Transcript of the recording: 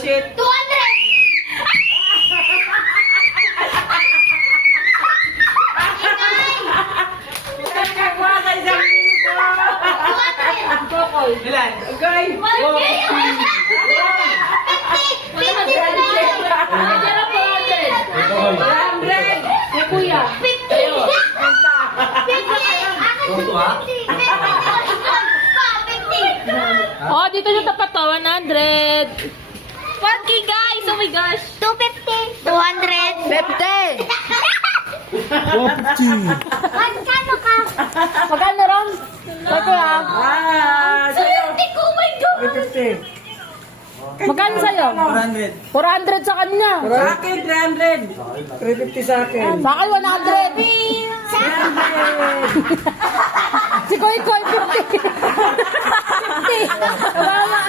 shit. 200! Nagkagawa ka isang libo. Ilan? Agay. Kuya. Oh, dito yung tapat to, 100. 1K guys, oh my gosh. 250. 200. 50. Magkano ka? Magkano ron? Ito lang. Sa'yo. Oh my God! 350. Magkano sa'yo? 400. 400 sa kanya. Sa akin, 300. 350 sa akin. Sa akin, 100. Si Koy Koy, 50. 50. Tama.